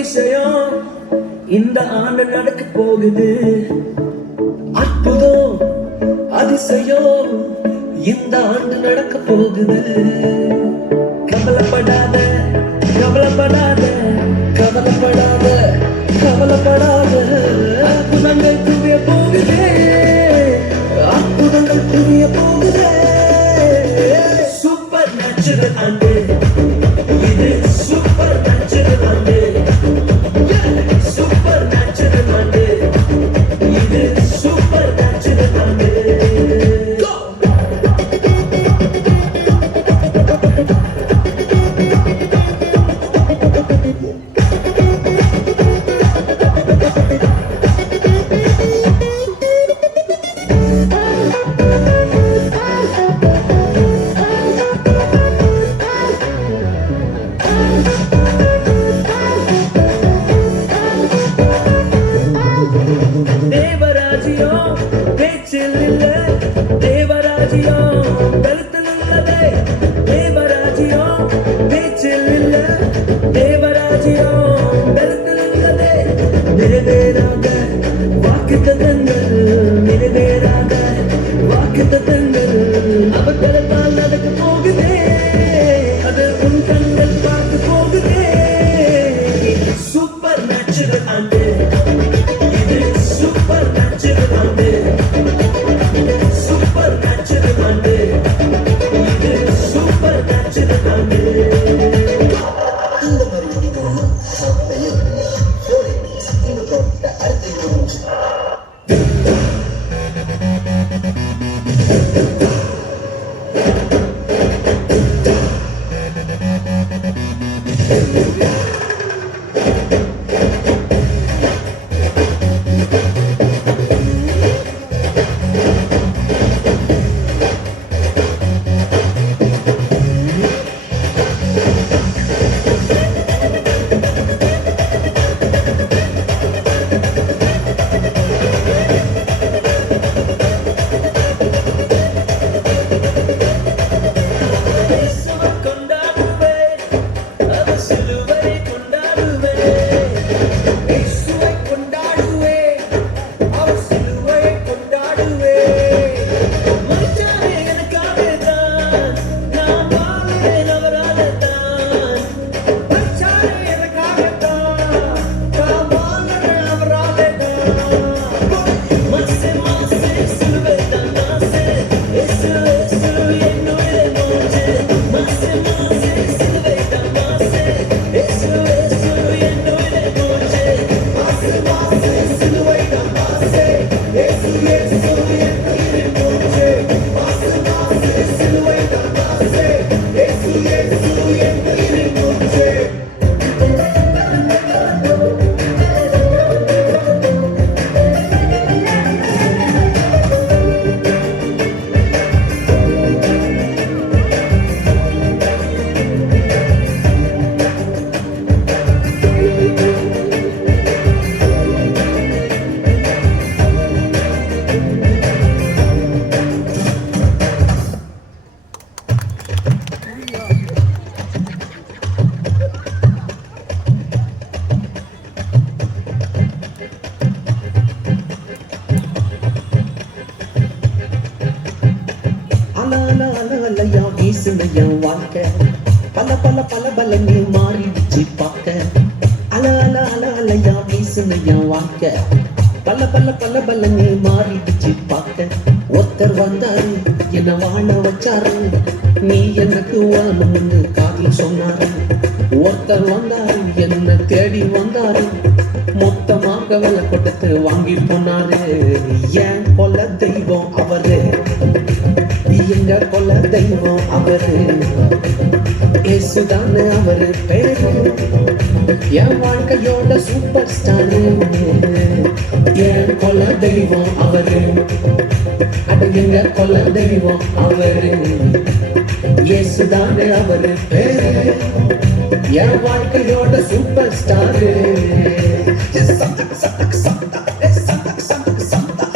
அதிசயம் இந்த ஆண்டு நடக்க போகுது. அற்புதம் அதிசயம் இந்த ஆண்டு நடக்க போகுது. கவலைப்படாத கவலைப்படாத கவலைப்படாத கவலைப்படாத. அற்புதங்கள் குவிய போகுது, அற்புதங்கள் குவிய போகுது. சூப்பர் நேச்சுரல் ஆண்டு இது, சூப்பர் நேச்சுரல் ஆண்டு. சூப்பர் நேச்சுரல் ஆண்டு இது, சூப்பர் நேச்சுரல் ஆண்டு. தேவராஜ்யம் பேச்சில் இல்ல, தேவராஜ்யம் கழுத்தில் உள்ளதே. தேவராஜ்யம் பேச்சில் இல்ல, தேவராஜ்யம் கழுத்தில் உள்ளதே. நிறைவேறாக வாக்குத்தத்தங்கள், நிறைவேறாக வாக்குத்தத்தங்கள் அவர்களால் நடக்க போகுதே. அது உன் கண்கள் பார்க்க போகுதே. சூப்பர் நேச்சுரல் ஆண்டு இது, சூப்பர் நேச்சுரல் ஆண்டு. சூப்பர் நேச்சுரல் ஆண்டு இது, சூப்பர் நேச்சுரல் ஆண்டு. இந்த மாதிரி முடிக்கணும் பெயர் இந்த தோட்ட அடுத்த அலையா வீசுன என் வாழ்க்கை, பல பல பல பலன்னு மாறிடுச்சு பார்க்க. அலையா வீசுன என் வாழ்க்கை, பல பல பல பலன்னு மாறிடுச்சு பார்க்க. ஒருத்தர் வந்தாரு என்ன வாழ வச்சாரு, நீ எனக்கு வாழணும்னு காதில் சொன்னாரு. ஒருத்தர் வந்தாரு என்ன தேடி வந்தாரு, மொத்தமாக விலை கொடுத்து வாங்கி போனாரு. ஏன் கொல்ல தெய்வம் அவரு, எங்க கொல்ல தெய்வம் அவரு. இயேசுதானே அவரு பேரு, என் வாழ்க்கையோட சூப்பர் ஸ்டாரு. என் கொல்ல தெய்வம் அவரு, அட எங்க கொல்ல தெய்வம் அவரு. இயேசுதானே அவரு பேரு, என் வாழ்க்கையோட சூப்பர் ஸ்டாரு. சந்தா சந்தா சந்தா சந்தா சந்தா சந்தா